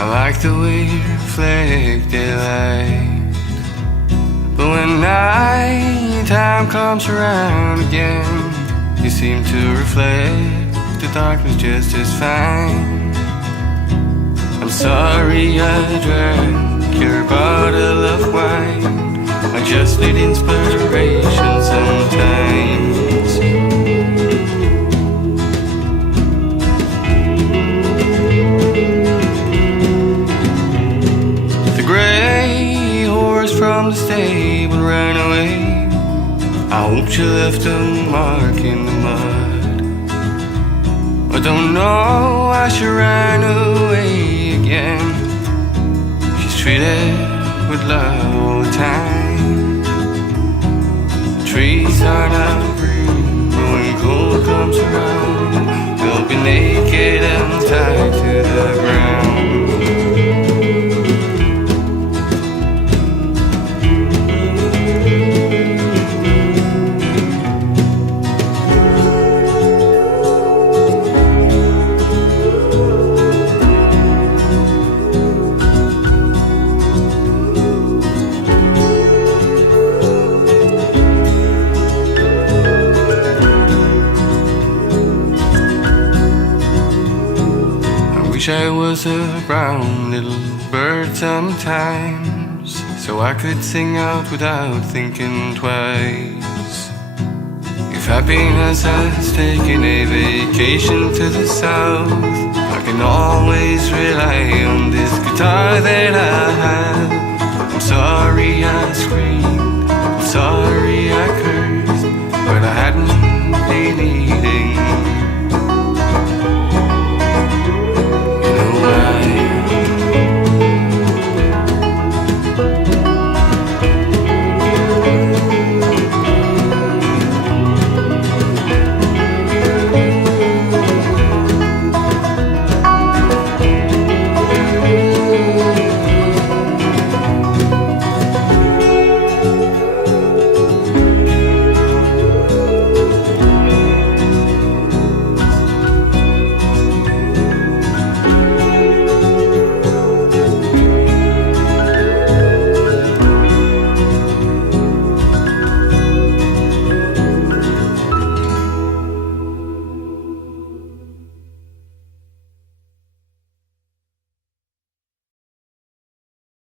I like the way you reflect daylight, but when night time comes around again, you seem to reflect the darkness just as fine. I'm sorry I drank your bottle of wine. I just need inspiration sometimes. The gray horse from the stable ran away. I hope you left a mark in the mud. I don't know why she ran away again. She's treated with love all the time. The trees are now green, but when cold comes around, they'll be naked and tied to the ground. I was a brown little bird sometimes, so I could sing out without thinking twice. If happiness has taken a vacation to the south, I can always rely on this guitar that I have. I'm sorry I scream